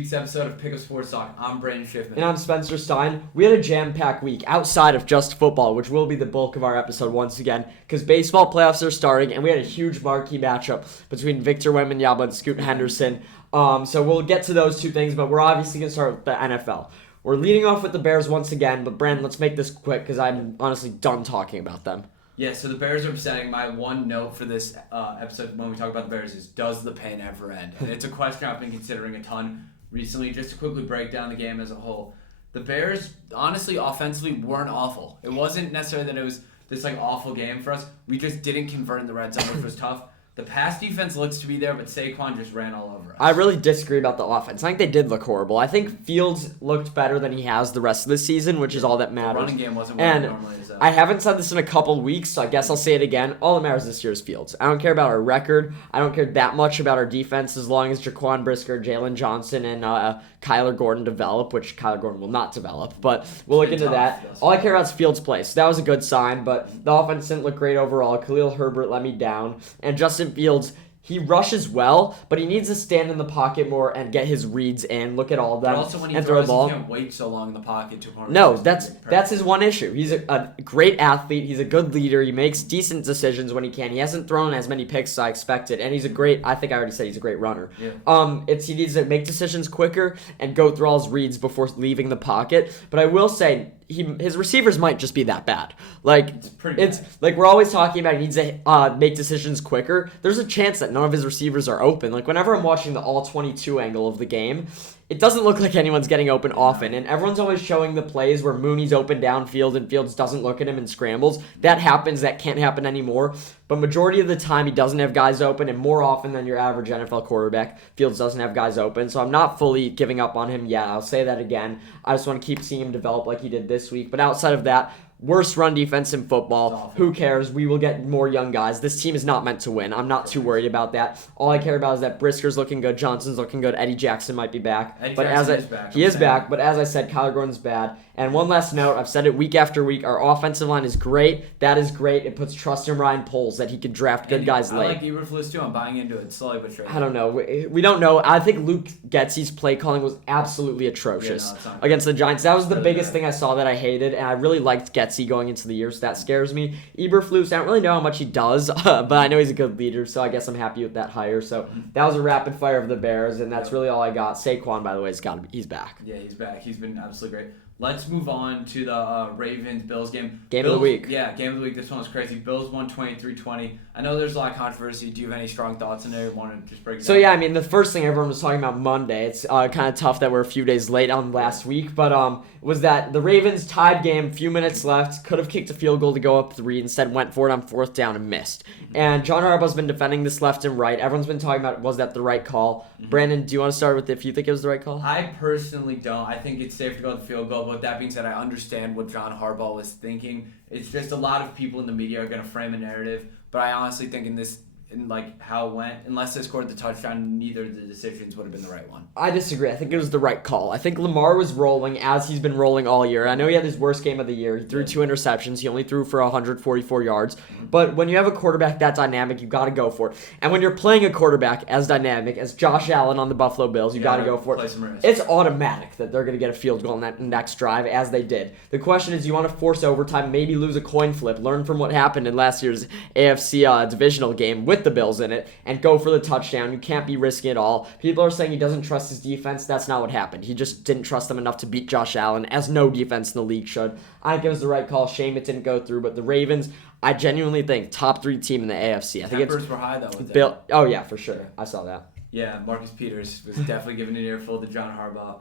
week's episode of Pick Up Sports Talk. I'm Brandon Schiffman. And I'm Spencer Stein. We had a jam-packed week outside of just football, which will be the bulk of our episode once again, because baseball playoffs are starting, and we had a huge marquee matchup between Victor Wembanyama and Scoot Henderson. So we'll get to those two things, but we're obviously going to start with the NFL. We're leading off with the Bears once again, but Brandon, let's make this quick, because I'm honestly done talking about them. Yeah, so the Bears are upsetting. My one note for this episode when we talk about the Bears is, does the pain ever end? And it's a question I've been considering a ton recently. Just to quickly break down the game as a whole, the Bears, honestly, offensively weren't awful. It wasn't necessarily that it was this awful game for us. We just didn't convert in the red zone, which was tough. The pass defense looks to be there, but Saquon just ran all over us. I really disagree about the offense. I think they did look horrible. I think Fields looked better than he has the rest of the season, which is all that matters. The running game wasn't what it normally is. I haven't said this in a couple weeks, so I guess I'll say it again. All that matters this year is Fields. I don't care about our record. I don't care that much about our defense as long as Jaquan Brisker, Jalen Johnson, and Kyler Gordon develop, which Kyler Gordon will not develop, but we'll look into that. All I care about is Fields' play, so that was a good sign, but the offense didn't look great overall. Khalil Herbert let me down, and Justin Fields, he rushes well, but he needs to stand in the pocket more and get his reads in, look at all of them, but also when he and throws, throw the ball. He can't wait so long in the pocket to No, that's his one issue. He's a great athlete. He's a good leader. He makes decent decisions when he can. He hasn't thrown as many picks as I expected, and he's a great, I think I already said he's a great runner. Yeah. He needs to make decisions quicker and go through all his reads before leaving the pocket. But I will say, his receivers might just be that bad. It's like we're always talking about he needs to make decisions quicker. There's a chance that none of his receivers are open. Like whenever I'm watching the all 22 angle of the game, it doesn't look like anyone's getting open often, and everyone's always showing the plays where Mooney's open downfield and Fields doesn't look at him and scrambles. That happens. That can't happen anymore. But majority of the time, he doesn't have guys open, and more often than your average NFL quarterback, Fields doesn't have guys open. So I'm not fully giving up on him yet. I'll say that again. I just want to keep seeing him develop like he did this week. But outside of that, worst run defense in football. Who cares? We will get more young guys. This team is not meant to win. I'm not too worried about that. All I care about is that Brisker's looking good, Johnson's looking good, Eddie Jackson might be back. He is back, but as I said, Kyler Gordon's bad. And one last note, I've said it week after week, our offensive line is great. That is great. It puts trust in Ryan Poles that he could draft good guys late. I like Eberflus too. I'm buying into it slowly but surely. I don't know. We don't know. I think Luke Getsy's play calling was absolutely atrocious against the Giants. That was the biggest thing I saw that I hated, and I really liked Getsy going into the year, so that scares me. Eberflus, I don't really know how much he does, but I know he's a good leader, so I guess I'm happy with that hire. So that was a rapid fire of the Bears, and that's really all I got. Saquon, by the way, he's back. Yeah, he's back. He's been absolutely great. Let's move on to the Ravens-Bills game. Game of the week. Yeah, game of the week. This one was crazy. Bills won 23-20. I know there's a lot of controversy. Do you have any strong thoughts in there? You want to just break it down? So, yeah, I mean, the first thing everyone was talking about Monday, it's kind of tough that we're a few days late on last week, but was that the Ravens tied game, few minutes left, could have kicked a field goal to go up 3, instead went for it on 4th down and missed. And John Harbaugh's been defending this left and right. Everyone's been talking about, was that the right call? Brandon, do you want to start with if you think it was the right call? I personally don't. I think it's safe to go with the field goal, but with that being said, I understand what John Harbaugh was thinking. It's just a lot of people in the media are going to frame a narrative, but I honestly think in how it went, unless they scored the touchdown, neither of the decisions would have been the right one. I disagree. I think it was the right call. I think Lamar was rolling as he's been rolling all year. I know he had his worst game of the year. He threw 2 interceptions. He only threw for 144 yards. But when you have a quarterback that dynamic, you got to go for it. And when you're playing a quarterback as dynamic as Josh Allen on the Buffalo Bills, you got to go for it. It's automatic that they're going to get a field goal in that next drive, as they did. The question is, you want to force overtime, maybe lose a coin flip, learn from what happened in last year's AFC divisional game with the Bills in it, and go for the touchdown. You can't be risky at all. People are saying he doesn't trust his defense. That's not what happened. He just didn't trust them enough to beat Josh Allen, as no defense in the league should. I think it was the right call. Shame it didn't go through, but the Ravens, I genuinely think top 3 team in the AFC. I think Tempers were high though. With Bill. Oh yeah, for sure. I saw that. Yeah, Marcus Peters was definitely giving an earful to John Harbaugh.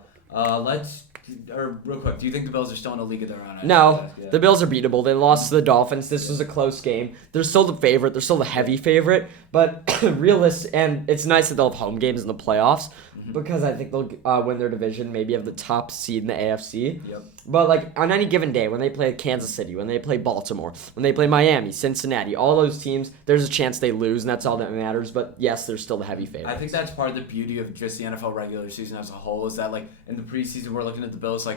Real quick, do you think the Bills are still in a league of their own? No, the Bills are beatable. They lost to the Dolphins. This was a close game. They're still the favorite. They're still the heavy favorite. But realistic, and it's nice that they'll have home games in the playoffs because I think they'll win their division, maybe have the top seed in the AFC. Yep. But on any given day, when they play Kansas City, when they play Baltimore, when they play Miami, Cincinnati, all those teams, there's a chance they lose, and that's all that matters. But yes, they're still the heavy favorites. I think that's part of the beauty of just the NFL regular season as a whole is that in the preseason we're looking at the Bills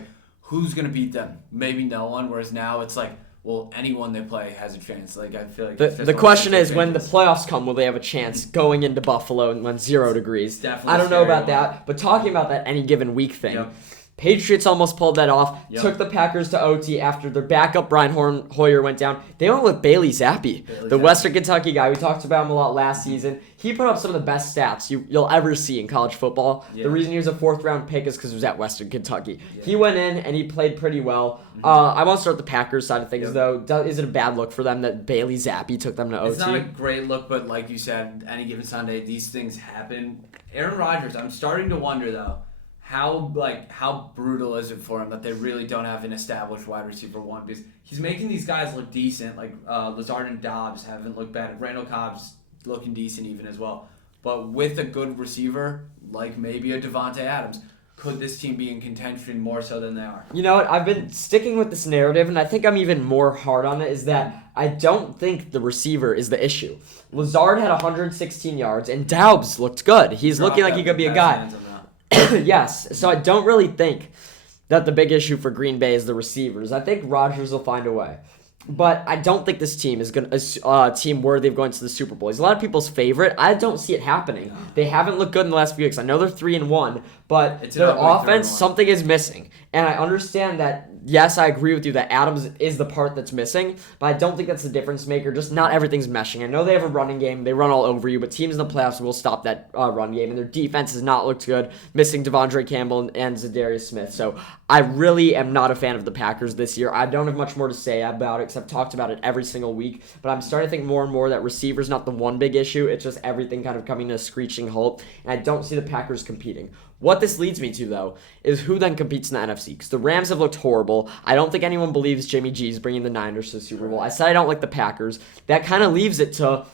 who's going to beat them? Maybe no one, whereas now it's well, anyone they play has a chance. Like, I feel like the question is, when the playoffs come, will they have a chance going into Buffalo when 0 degrees? Definitely I don't know about scary one. that, but talking about that any given week thing. Yep. Patriots almost pulled that off. Yep. Took the Packers to OT after their backup Brian Hoyer went down. They went with Bailey Zappi, the Western Kentucky guy. We talked about him a lot last season. He put up some of the best stats you'll ever see in college football. Yeah. The reason he was a 4th-round pick is because he was at Western Kentucky. Yeah. He went in and he played pretty well. I won't start the Packers side of things, though. Is it a bad look for them that Bailey Zappi took them to OT? It's not a great look, but like you said, any given Sunday, these things happen. Aaron Rodgers, I'm starting to wonder, though, how brutal is it for him that they really don't have an established wide receiver one? Because he's making these guys look decent, like Lazard and Dobbs haven't looked bad. Randall Cobb's looking decent even as well. But with a good receiver, like maybe a Devontae Adams, could this team be in contention more so than they are? You know what? I've been sticking with this narrative, and I think I'm even more hard on it, is that I don't think the receiver is the issue. Lazard had 116 yards, and Dobbs looked good. He's looking like he could be a guy. Yes, so I don't really think that the big issue for Green Bay is the receivers. I think Rodgers will find a way. But I don't think this team is a team worthy of going to the Super Bowl. He's a lot of people's favorite. I don't see it happening. No. They haven't looked good in the last few weeks. I know they're 3-1, but their offense, something is missing. And I understand that, yes, I agree with you that Adams is the part that's missing, but I don't think that's the difference maker. Just not everything's meshing. I know they have a running game. They run all over you, but teams in the playoffs will stop that run game, and their defense has not looked good, missing Devondre Campbell and Zadarius Smith. So I really am not a fan of the Packers this year. I don't have much more to say about it, because I've talked about it every single week, but I'm starting to think more and more that receiver's not the one big issue. It's just everything kind of coming to a screeching halt, and I don't see the Packers competing. What this leads me to, though, is who then competes in the NFC, because the Rams have looked horrible. I don't think anyone believes Jimmy G is bringing the Niners to the Super Bowl. I said I don't like the Packers. That kind of leaves it to,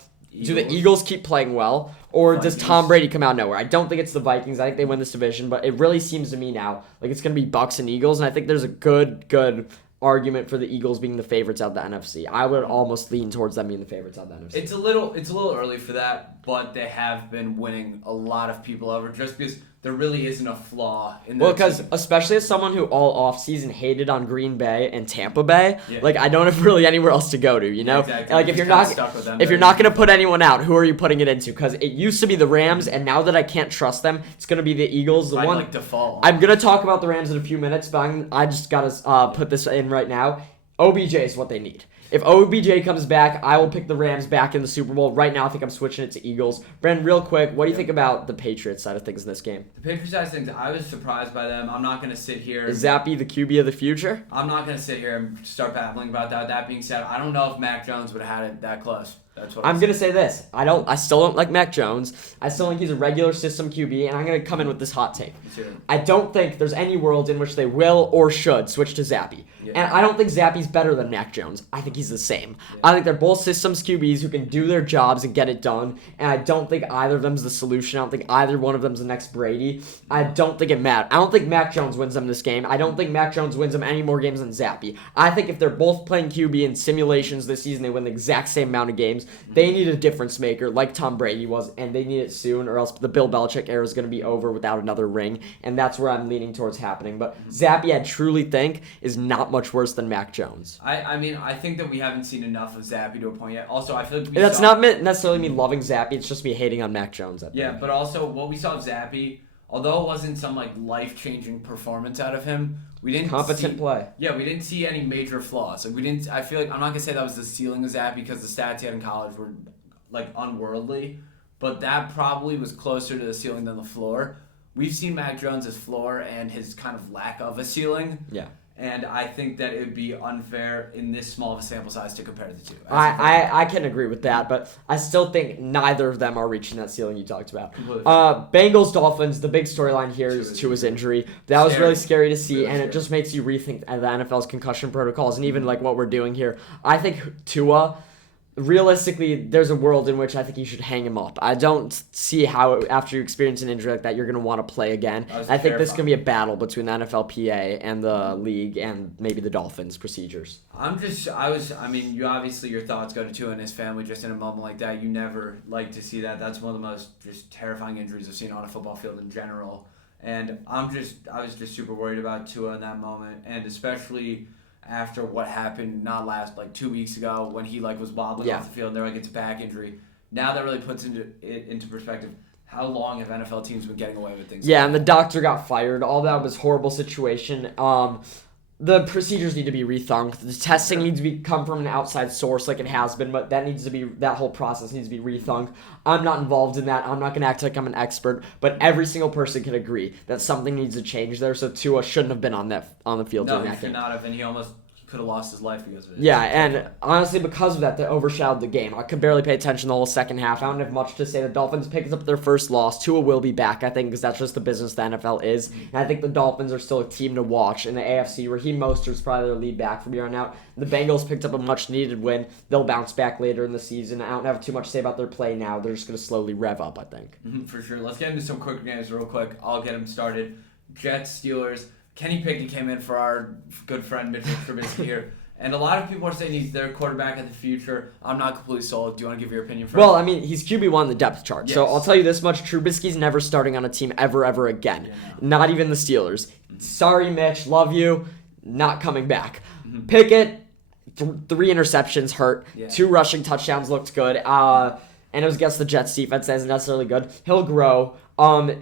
do the Eagles keep playing well, or does Tom Brady come out of nowhere? I don't think it's the Vikings. I think they win this division, but it really seems to me now like it's going to be Bucs and Eagles, and I think there's a good argument for the Eagles being the favorites out of the NFC. I would almost lean towards them being the favorites out of the NFC. It's a little early for that, but they have been winning a lot of people over just because there really isn't a flaw in their because team. Especially as someone who all offseason hated on Green Bay and Tampa Bay, like I don't have really anywhere else to go to, you know? Exactly. Like if you're not going to put anyone out, who are you putting it into? Because it used to be the Rams, and now that I can't trust them, it's going to be the Eagles. Default. I'm going to talk about the Rams in a few minutes, but I just got to put this in right now. OBJ is what they need. If OBJ comes back, I will pick the Rams back in the Super Bowl. Right now, I think I'm switching it to Eagles. Bren, real quick, what do you think about the Patriots side of things in this game? The Patriots side of things, I was surprised by them. I'm not going to sit here. Is Zappi the QB of the future? I'm not going to sit here and start babbling about that. That being said, I don't know if Mac Jones would have had it that close. I'm going to say this. I still don't like Mac Jones. I still think he's a regular system QB, and I'm going to come in with this hot take. I don't think there's any world in which they will or should switch to Zappi. Yeah. And I don't think Zappi's better than Mac Jones. I think he's the same. Yeah. I think they're both systems QBs who can do their jobs and get it done, and I don't think either of them's the solution. I don't think either one of them's the next Brady. I don't think it matters. I don't think Mac Jones wins them this game. I don't think Mac Jones wins them any more games than Zappi. I think if they're both playing QB in simulations this season, they win the exact same amount of games. They need a difference maker like Tom Brady was, and they need it soon, or else the Bill Belichick era is going to be over without another ring, and that's where I'm leaning towards happening. But Zappi, I truly think, is not much worse than Mac Jones. I mean, I think that we haven't seen enough of Zappi to a point yet. Also, I feel like that's not necessarily me loving Zappi, it's just me hating on Mac Jones. Yeah, but also what we saw of Zappi, although it wasn't some life-changing performance out of him, we didn't play. Yeah, we didn't see any major flaws. I feel like I'm not gonna say that was the ceiling of Zappi because the stats he had in college were unworldly, but that probably was closer to the ceiling than the floor. We've seen Mac Jones' floor and his kind of lack of a ceiling. Yeah. And I think that it would be unfair in this small of a sample size to compare the two. I can agree with that, but I still think neither of them are reaching that ceiling you talked about. Bengals Dolphins, the big storyline here is Tua's injury. That was really scary to see, and it just makes you rethink the NFL's concussion protocols and even what we're doing here. I think Tua, realistically, there's a world in which I think you should hang him up. I don't see how, after you experience an injury like that, you're going to want to play again. I think this is going to be a battle between the NFLPA and the league and maybe the Dolphins procedures. You obviously, your thoughts go to Tua and his family just in a moment like that. You never like to see that. That's one of the most just terrifying injuries I've seen on a football field in general. And I was just super worried about Tua in that moment, and especially after what happened like 2 weeks ago when he was wobbling off the field and they're like it's a back injury. Now that really puts it into perspective. How long have NFL teams been getting away with things? Yeah, and the doctor got fired. All that was a horrible situation. The procedures need to be rethunk. The testing needs to come from an outside source like it has been, but that whole process needs to be rethunk. I'm not involved in that. I'm not going to act like I'm an expert, but every single person can agree that something needs to change there. So Tua shouldn't have been on the field during that game. No, he should not have, and he almost could have lost his life because of it. Yeah, and honestly, because of that, they overshadowed the game. I could barely pay attention the whole second half. I don't have much to say. The Dolphins picked up their first loss. Tua will be back, I think, because that's just the business the NFL is. And I think the Dolphins are still a team to watch in the AFC. Raheem Mostert's probably their lead back from here on out. The Bengals picked up a much-needed win. They'll bounce back later in the season. I don't have too much to say about their play now. They're just going to slowly rev up, I think. For sure. Let's get into some quick games real quick. I'll get them started. Jets, Steelers. Kenny Pickett came in for our good friend Mitchell Trubisky here. And a lot of people are saying he's their quarterback of the future. I'm not completely sold. Do you want to give your opinion first? Well, I mean, he's QB1 on the depth chart. Yes. So I'll tell you this much. Trubisky's never starting on a team ever again. Yeah, no. Not even the Steelers. Sorry, Mitch. Love you. Not coming back. Pickett, 3 interceptions hurt. Yeah. 2 rushing touchdowns looked good. And it was against the Jets defense that isn't necessarily good. He'll grow.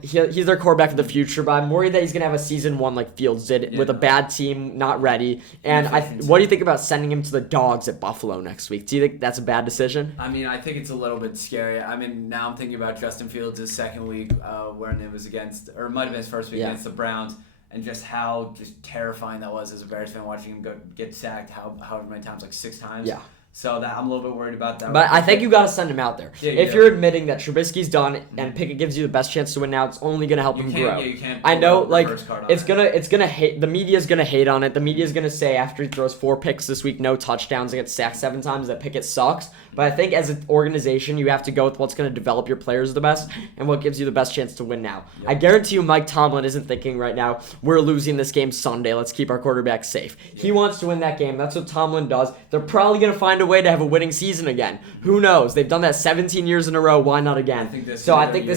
He's their quarterback of the future, but I'm worried that he's going to have a season 1 like Fields did with a bad team, not ready. And what do you think about sending him to the Dogs at Buffalo next week? Do you think that's a bad decision? I mean, I think it's a little bit scary. I mean, now I'm thinking about Justin Fields' second week when it was against, or it might have been his first week against the Browns, and just how terrifying that was as a Bears fan watching him get sacked however many times, like 6 times. Yeah. So that I'm a little bit worried about that. But I think you got to send him out there. Yeah, if you're admitting that Trubisky's done and Pickett gives you the best chance to win now, it's only going to help him grow. You can't I know, like it's gonna hate. The media's gonna hate on it. The media's gonna say after he throws 4 picks this week, no touchdowns, and gets sacked 7 times, that Pickett sucks. But I think as an organization, you have to go with what's going to develop your players the best and what gives you the best chance to win now. Yep. I guarantee you Mike Tomlin isn't thinking right now, we're losing this game Sunday, let's keep our quarterback safe. Yep. He wants to win that game. That's what Tomlin does. They're probably going to find a way to have a winning season again. Who knows? They've done that 17 years in a row. Why not again? I think this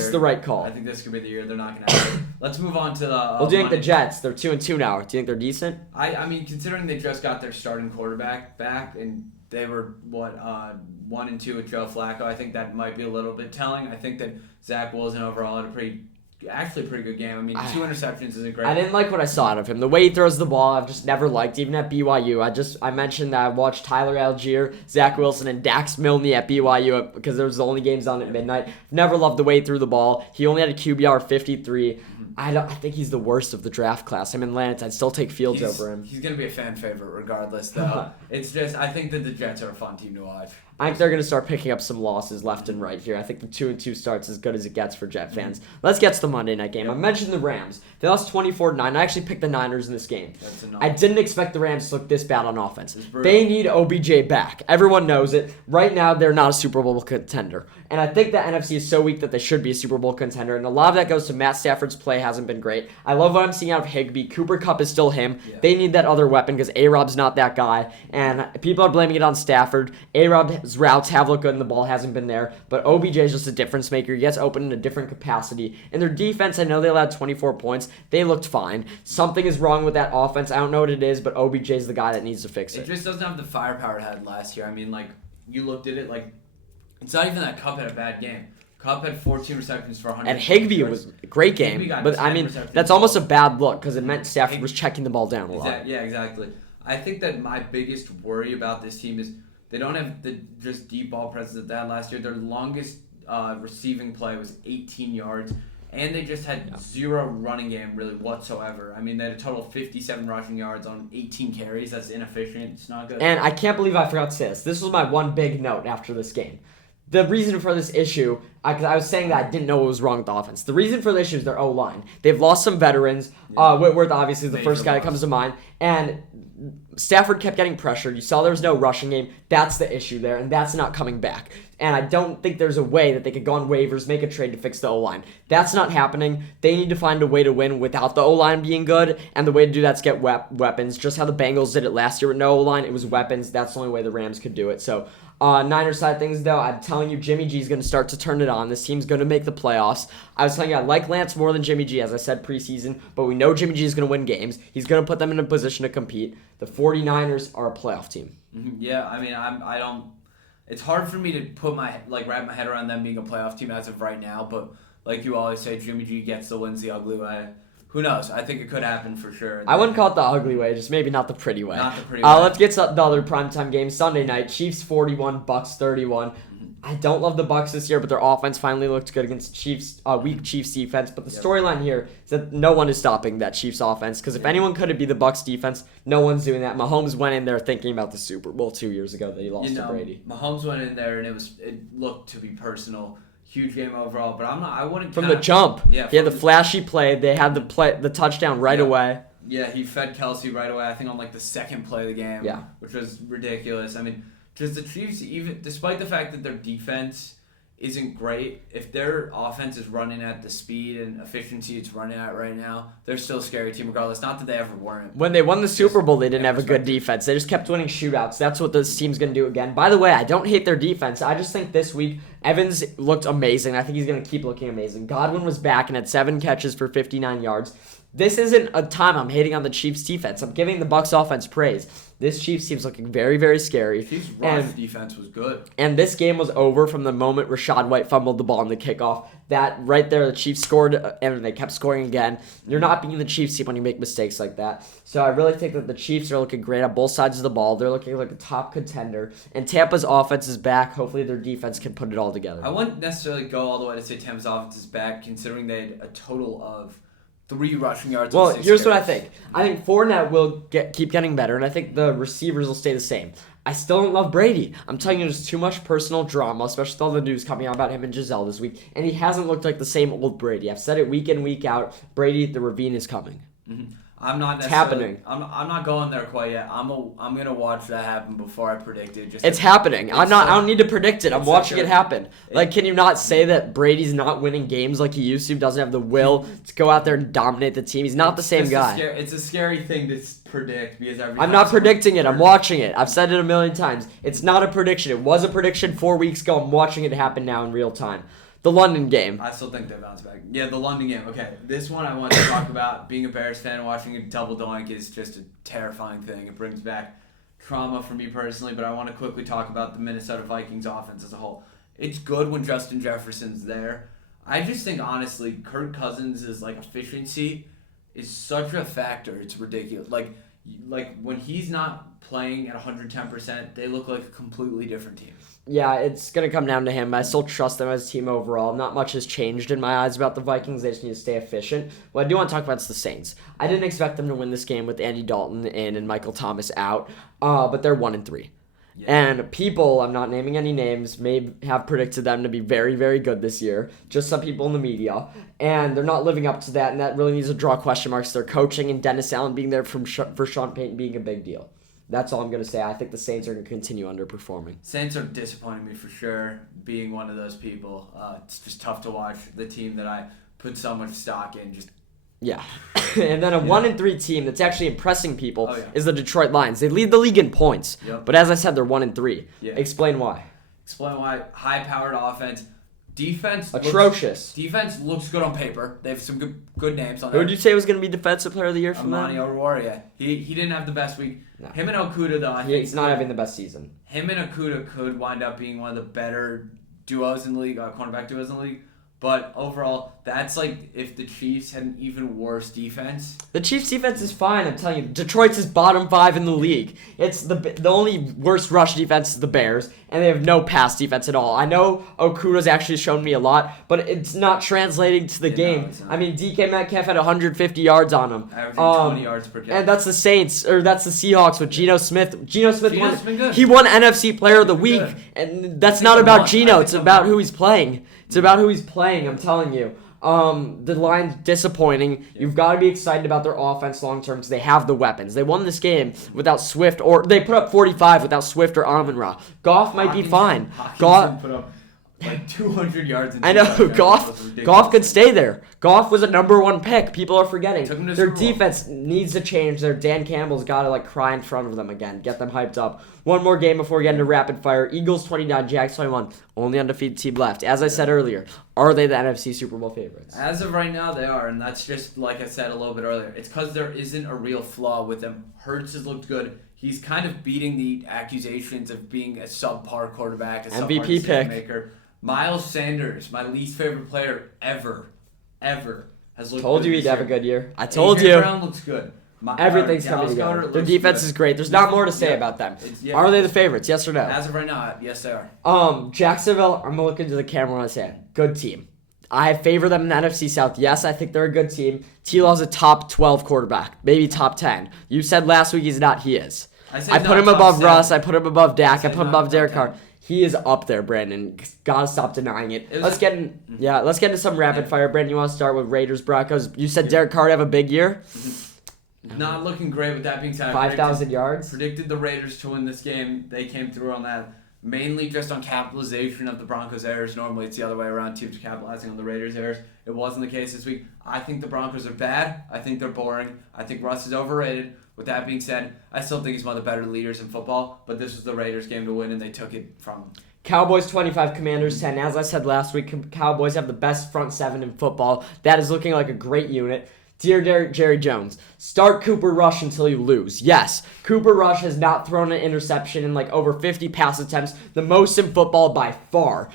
is the right call. I think this could be the year they're not going to have it. Let's move on to the... Well, do you think the Jets, they're 2-2 now. Do you think they're decent? I mean, considering they just got their starting quarterback back and they were, 1-2 with Joe Flacco, I think that might be a little bit telling. I think that Zach Wilson overall had a pretty good game. I mean, 2 interceptions isn't great. I didn't like what I saw out of him. The way he throws the ball, I've just never liked. Even at BYU, I mentioned that I watched Tyler Algier, Zach Wilson, and Dax Milne at BYU because there was the only games on at midnight. Never loved the way he threw the ball. He only had a QBR of 53. I think he's the worst of the draft class. I'm in Lance. I'd still take Fields over him. He's going to be a fan favorite regardless, though. It's just, I think that the Jets are a fun team to watch. I think they're going to start picking up some losses left and right here. I think the 2-2 start's as good as it gets for Jet fans. Let's get to the Monday night game. Yep. I mentioned the Rams. They lost 24-9. I actually picked the Niners in this game. I didn't expect the Rams to look this bad on offense. They need OBJ back. Everyone knows it. Right now, they're not a Super Bowl contender. And I think the NFC is so weak that they should be a Super Bowl contender. And a lot of that goes to Matt Stafford's play hasn't been great. I love what I'm seeing out of Higbee. Cooper Kupp is still him. Yeah. They need that other weapon because A-Rob's not that guy. And people are blaming it on Stafford. A-Rob's routes have looked good and the ball hasn't been there. But OBJ is just a difference maker. He gets open in a different capacity. And their defense, I know they allowed 24 points. They looked fine. Something is wrong with that offense. I don't know what it is, but OBJ is the guy that needs to fix it. It just doesn't have the firepower it had last year. I mean, you looked at it, it's not even that Kupp had a bad game. Kupp had 14 receptions for 100. And Higbee was a great game. But, I mean, that's almost a bad look because it meant Stafford was checking the ball down a lot. Yeah, exactly. I think that my biggest worry about this team is they don't have the just deep ball presence that they had last year. Their longest receiving play was 18 yards. And they just had 0 running game really whatsoever. I mean, they had a total of 57 rushing yards on 18 carries. That's inefficient. It's not good. And I can't believe I forgot to say this. This was my one big note after this game. The reason for this issue, because I was saying that I didn't know what was wrong with the offense. The reason for the issue is their O-line. They've lost some veterans. Whitworth, obviously, is the first guy that comes to mind. And Stafford kept getting pressured. You saw there was no rushing game. That's the issue there, and that's not coming back. And I don't think there's a way that they could go on waivers, make a trade to fix the O-line. That's not happening. They need to find a way to win without the O-line being good, and the way to do that is get weapons. Just how the Bengals did it last year with no O-line, it was weapons. That's the only way the Rams could do it. So, Niners side of things, though, I'm telling you, Jimmy G's going to start to turn it on. This team's going to make the playoffs. I was telling you, I like Lance more than Jimmy G, as I said preseason, but we know Jimmy G is going to win games. He's going to put them in a position to compete. The 49ers are a playoff team. Yeah, I mean, I don't. It's hard for me to wrap my head around them being a playoff team as of right now. But like you always say, Jimmy G gets the wins the ugly way. Who knows? I think it could happen for sure. I wouldn't call it the ugly way, just maybe not the pretty way. Not the pretty way. Let's get to the other primetime game Sunday night. Chiefs 41, Bucks 31. I don't love the Bucks this year, but their offense finally looked good against Chiefs, weak Chiefs defense. But the storyline here is that no one is stopping that Chiefs offense. Because if anyone could, it'd be the Bucks defense. No one's doing that. Mahomes went in there thinking about the Super Bowl 2 years ago that he lost to Brady. Mahomes went in there and it looked to be personal. Huge game overall, but I wouldn't. From the jump, he had the flashy play. They had the touchdown right away. Yeah, he fed Kelsey right away. I think on the second play of the game. Yeah, which was ridiculous. I mean, just the Chiefs, even despite the fact that their defense isn't great, if their offense is running at the speed and efficiency it's running at right now, they're still a scary team regardless. Not that they ever weren't. When they won the Super Bowl, they didn't have a good defense. They just kept winning shootouts. That's what this team's going to do again. By the way, I don't hate their defense. I just think this week, Evans looked amazing. I think he's going to keep looking amazing. Godwin was back and had 7 catches for 59 yards. This isn't a time I'm hating on the Chiefs' defense. I'm giving the Bucs offense praise. This Chiefs team's looking very, very scary. Chiefs' rush defense was good. And this game was over from the moment Rachaad White fumbled the ball in the kickoff. That right there, the Chiefs scored, and they kept scoring again. You're not being the Chiefs team when you make mistakes like that. So I really think that the Chiefs are looking great on both sides of the ball. They're looking like a top contender. And Tampa's offense is back. Hopefully their defense can put it all together. I wouldn't necessarily go all the way to say Tampa's offense is back, considering they had a total of 3 rushing yards. Well, here's what I think. I think Fournette will keep getting better, and I think the receivers will stay the same. I still don't love Brady. I'm telling you, there's too much personal drama, especially with all the news coming out about him and Giselle this week, and he hasn't looked like the same old Brady. I've said it week in, week out. Brady, the ravine is coming. Mm-hmm. I'm not necessarily. It's happening. I'm not going there quite yet. I'm gonna watch that happen before I predict it. It's happening. I don't need to predict it. I'm watching it happen. Can you not say that Brady's not winning games like he used to? Doesn't have the will to go out there and dominate the team. He's not the same guy. It's a scary thing to predict because I'm not predicting it. I'm watching it. I've said it a million times. It's not a prediction. It was a prediction 4 weeks ago. I'm watching it happen now in real time. The London game. I still think they bounce back. Yeah, the London game. Okay, this one I want to talk about. Being a Bears fan, watching a double doink is just a terrifying thing. It brings back trauma for me personally, but I want to quickly talk about the Minnesota Vikings offense as a whole. It's good when Justin Jefferson's there. I just think, honestly, Kirk Cousins' efficiency is such a factor. It's ridiculous. Like when he's not playing at 110%, they look like a completely different team. Yeah, it's going to come down to him. I still trust them as a team overall. Not much has changed in my eyes about the Vikings. They just need to stay efficient. What I do want to talk about is the Saints. I didn't expect them to win this game with Andy Dalton in and Michael Thomas out, but they're 1-3. Yeah. And people, I'm not naming any names, may have predicted them to be very, very good this year. Just some people in the media. And they're not living up to that, and that really needs to draw question marks. Their coaching and Dennis Allen being there for Sean Payton being a big deal. That's all I'm going to say. I think the Saints are going to continue underperforming. Saints are disappointing me for sure, being one of those people. It's just tough to watch the team that I put so much stock in. Yeah. And then a 1-3 team that's actually impressing people is the Detroit Lions. They lead the league in points. Yep. But as I said, they're 1-3. Yeah. Explain why. High-powered offense. Defense atrocious. Defense looks good on paper. They have some good names on it. Who did you say was going to be Defensive Player of the Year from that? Amani Oruwariye. He didn't have the best week. No. Him and Okudah, though, he's not having the best season. Him and Okudah could wind up being one of the better duos in the league, cornerback duos in the league. But overall, that's if the Chiefs had an even worse defense. The Chiefs' defense is fine, I'm telling you. Detroit's is bottom 5 in the league. It's the only worst rush defense is the Bears, and they have no pass defense at all. I know Okudah's actually shown me a lot, but it's not translating to the game. I mean, DK Metcalf had 150 yards on him. Averaging 20 yards per catch. And that's the Saints, or that's the Seahawks with Geno Smith. Geno Smith won NFC Player of the Week, and that's not about Geno. It's about who he's playing. It's about who he's playing, I'm telling you. The line's disappointing. You've got to be excited about their offense long term because they have the weapons. They won this game without Swift, or they put up 45 without Swift or Amon-Ra. Goff might be fine. Goff put up 200 yards. I know. Goff could stay there. Goff was a number 1 pick. People are forgetting. Their defense needs to change. Their Dan Campbell's got to cry in front of them again. Get them hyped up. One more game before we get into rapid fire. Eagles 29, Jags 21. Only undefeated team left. As I said earlier, are they the NFC Super Bowl favorites? As of right now, they are, and that's just like I said a little bit earlier. It's because there isn't a real flaw with them. Hurts has looked good. He's kind of beating the accusations of being a subpar quarterback, a MVP subpar pick. decision-maker. Miles Sanders, my least favorite player ever, has looked Told good you this he'd have a year. good year. I told A.J. you. Brown looks good. Everything's coming together. Their defense is great. There's not more to say about them. Are they the favorites? Yes or no? As of right now, yes they are. Jacksonville, I'm looking to the camera when I say it. Good team. I favor them in the NFC South. Yes, I think they're a good team. T-Law's a top 12 quarterback, maybe top 10. You said last week he's not. He is. I put him above Russ. I put him above Dak. I put him above Derek Carr. He is up there, Brandon. Gotta stop denying it. Let's get into some rapid fire. Brandon, you want to start with Raiders Broncos? You said Derek Carr would have a big year. Not looking great. With that being said, 5,000 yards. Predicted the Raiders to win this game. They came through on that. Mainly just on capitalization of the Broncos' errors. Normally it's the other way around. Teams are capitalizing on the Raiders' errors. It wasn't the case this week. I think the Broncos are bad. I think they're boring. I think Russ is overrated. With that being said, I still think he's one of the better leaders in football. But this was the Raiders' game to win, and they took it from him. Cowboys 25, Commanders 10. As I said last week, Cowboys have the best front seven in football. That is looking like a great unit. Dear Jerry Jones, start Cooper Rush until you lose. Yes, Cooper Rush has not thrown an interception in like over 50 pass attempts, the most in football by far.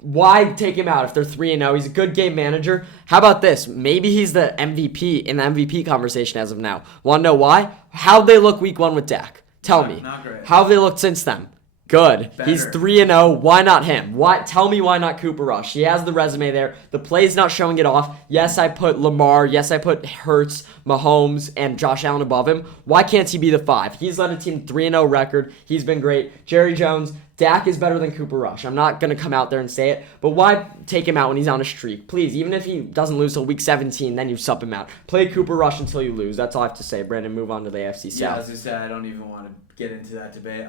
Why take him out if they're 3-0? He's a good game manager. How about this? Maybe he's the MVP in the MVP conversation as of now. Want to know why? How'd they look week 1 with Dak? Tell me. Not great. How have they looked since then? Good. Better. He's 3-0. Why not him? Tell me why not Cooper Rush? He has the resume there. The play's not showing it off. Yes, I put Lamar. Yes, I put Hurts, Mahomes, and Josh Allen above him. Why can't he be the 5? He's led a team 3-0 record. He's been great. Jerry Jones, Dak is better than Cooper Rush. I'm not going to come out there and say it, but why take him out when he's on a streak? Please, even if he doesn't lose till week 17, then you sub him out. Play Cooper Rush until you lose. That's all I have to say. Brandon, move on to the AFC South. Yeah, as I said, I don't even want to get into that debate.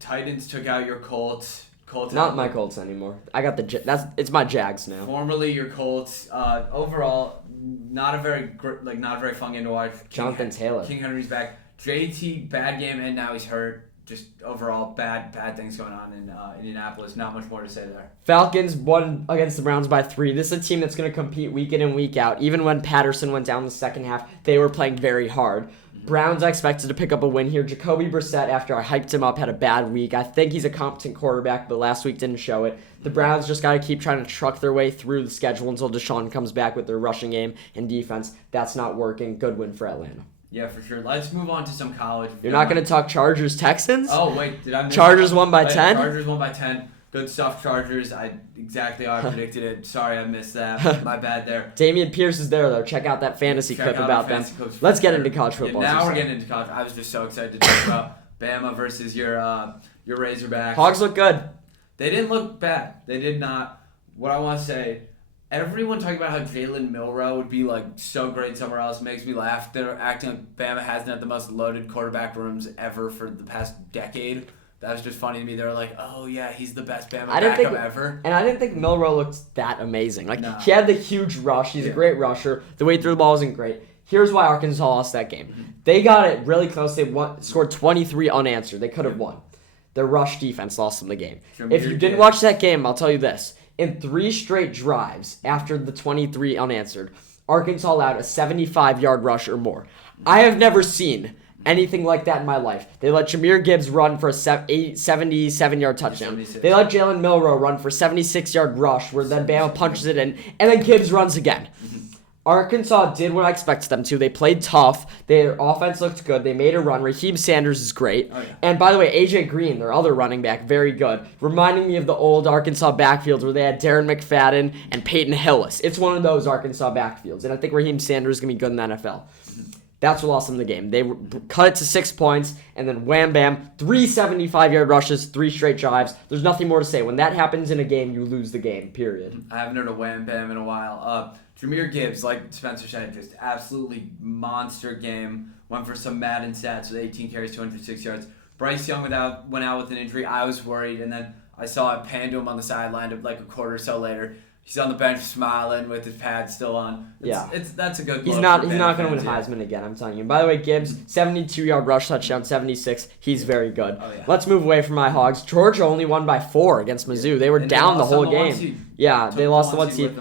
Titans took out your Colts. Not my Colts anymore. I got it's my Jags now. Formerly your Colts. Overall, not a very fun game to watch. Jonathan Taylor. King Henry's back. JT, bad game, and now he's hurt. Just overall bad things going on in Indianapolis. Not much more to say there. Falcons won against the Browns by 3. This is a team that's going to compete week in and week out. Even when Patterson went down the second half, they were playing very hard. Browns, I expected to pick up a win here. Jacoby Brissett, after I hyped him up, had a bad week. I think he's a competent quarterback, but last week didn't show it. The Browns just got to keep trying to truck their way through the schedule until Deshaun comes back with their rushing game and defense. That's not working. Good win for Atlanta. Yeah, for sure. Let's move on to some college. You're not going to talk Chargers-Texans? Oh, wait. Did I miss Chargers won by 10? Chargers won by 10. Good stuff, Chargers. Exactly how I predicted it. Sorry I missed that. My bad there. Damian Pierce is there, though. Check out that fantasy clip about them. Let's get into college football. Yeah, now we're getting into college. I was just so excited to talk about Bama versus your Razorbacks. Hogs look good. They didn't look bad. They did not. What I want to say, everyone talking about how Jalen Milroe would be like so great somewhere else makes me laugh. They're acting like Bama hasn't had the most loaded quarterback rooms ever for the past decade. That was just funny to me. They were like, oh, yeah, he's the best Bama backup ever. And I didn't think Milroe looked that amazing. No. He had the huge rush. He's a great rusher. The way he threw the ball wasn't great. Here's why Arkansas lost that game. Mm-hmm. They got it really close. They scored 23 unanswered. They could have won. Their rush defense lost them the game. If you didn't watch that game, I'll tell you this. In 3 straight drives after the 23 unanswered, Arkansas allowed a 75-yard rush or more. I have never seen anything like that in my life. They let Jahmyr Gibbs run for a 77-yard touchdown. 76. They let Jalen Milroe run for a 76-yard rush where then Bama punches it in, and then Gibbs runs again. Mm-hmm. Arkansas did what I expected them to. They played tough. Their offense looked good. They made a run. Raheem Sanders is great. Oh, yeah. And by the way, A.J. Green, their other running back, very good. Reminding me of the old Arkansas backfields where they had Darren McFadden and Peyton Hillis. It's one of those Arkansas backfields. And I think Raheem Sanders is going to be good in the NFL. That's what lost them the game. They cut it to 6 points, and then wham, bam, 3 75-yard rushes, 3 straight drives. There's nothing more to say. When that happens in a game, you lose the game, period. I haven't heard a wham, bam in a while. Jahmyr Gibbs, like Spencer said, just absolutely monster game. Went for some Madden stats with 18 carries, 206 yards. Bryce Young went out with an injury. I was worried, and then I saw it pan to him on the sideline like a quarter or so later. He's on the bench smiling with his pad still on. That's a good. He's not going to win Heisman again. I'm telling you. By the way, Gibbs, 72-yard rush touchdown, 76. He's very good. Oh, yeah. Let's move away from my Hogs. Georgia only won by 4 against Mizzou. They were down the whole game. Yeah, they lost the 1 seed.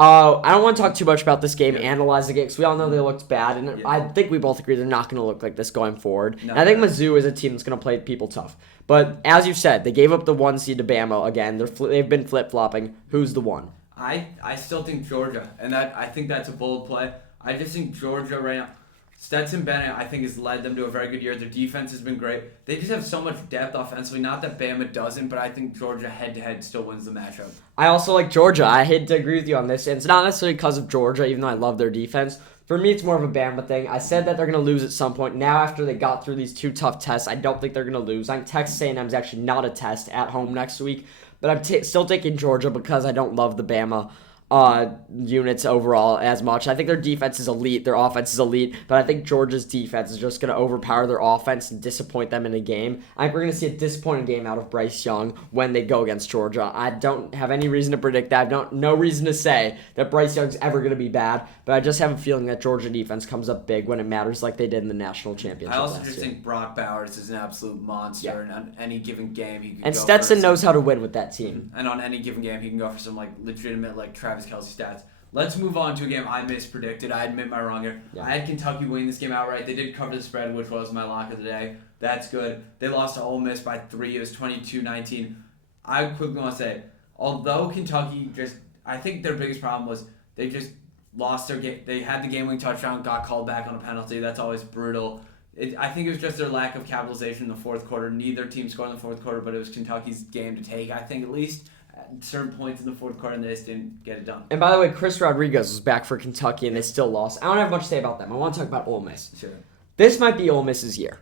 I don't want to talk too much about this game, analyzing it, because we all know they looked bad, and I think we both agree they're not going to look like this going forward. And I think Mizzou is a team that's going to play people tough. But as you said, they gave up the 1 seed to Bama again. They've been flip-flopping. Who's the one? I still think Georgia, and I think that's a bold play. I just think Georgia right now, Stetson Bennett, I think, has led them to a very good year. Their defense has been great. They just have so much depth offensively. Not that Bama doesn't, but I think Georgia head-to-head still wins the matchup. I also like Georgia. I hate to agree with you on this. And it's not necessarily because of Georgia, even though I love their defense. For me, it's more of a Bama thing. I said that they're going to lose at some point. Now, after they got through these 2 tough tests, I don't think they're going to lose. I think Texas A&M is actually not a test at home next week. But I'm still taking Georgia because I don't love the Bama units overall as much. I think their defense is elite, their offense is elite, but I think Georgia's defense is just going to overpower their offense and disappoint them in a game. I think we're going to see a disappointing game out of Bryce Young when they go against Georgia. I don't have any reason to predict that. No reason to say that Bryce Young's ever going to be bad, but I just have a feeling that Georgia defense comes up big when it matters, like they did in the national championship. I also just think Brock Bowers is an absolute monster, and on any given game he can and Stetson knows how to win with that team. And on any given game he can go for some legitimate Travis Kelce stats. Let's move on to a game I mispredicted. I admit my wrong here. I had Kentucky winning this game outright. They did cover the spread, which was my lock of the day. That's good. They lost to Ole Miss by 3. It was 22-19. I quickly want to say, although Kentucky I think their biggest problem was they just lost their game. They had the game-winning touchdown, got called back on a penalty. That's always brutal. I think it was just their lack of capitalization in the fourth quarter. Neither team scored in the fourth quarter, but it was Kentucky's game to take, I think, at least. Certain points in the fourth quarter, and they just didn't get it done. And by the way, Chris Rodriguez was back for Kentucky, and they still lost. I don't have much to say about them. I want to talk about Ole Miss. Sure. This might be Ole Miss's year.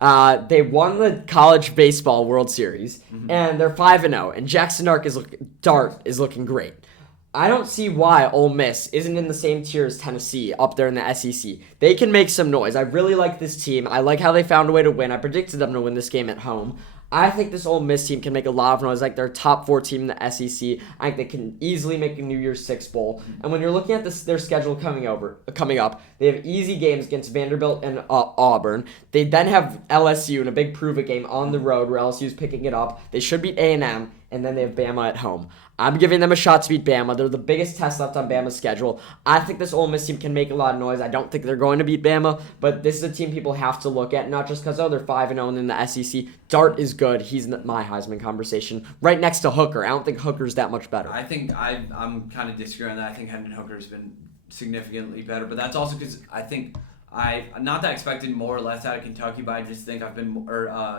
They won the College Baseball World Series, and they're 5-0, and Jackson Dart is looking great. I don't see why Ole Miss isn't in the same tier as Tennessee up there in the SEC. They can make some noise. I really like this team. I like how they found a way to win. I predicted them to win this game at home. I think this Ole Miss team can make a lot of noise. They're a top 4 team in the SEC. I think they can easily make a New Year's Six bowl. And when you're looking at their schedule coming up, they have easy games against Vanderbilt and Auburn. They then have LSU in a big prove-it game on the road where LSU is picking it up. They should beat A&M, and then they have Bama at home. I'm giving them a shot to beat Bama. They're the biggest test left on Bama's schedule. I think this Ole Miss team can make a lot of noise. I don't think they're going to beat Bama, but this is a team people have to look at, not just because, they're 5-0 in the SEC. Dart is good. He's in my Heisman conversation. Right next to Hooker. I don't think Hooker's that much better. I think I'm kind of disagreeing on that. I think Hendon Hooker's been significantly better, but that's also because I think not that I expected more or less out of Kentucky, but I just think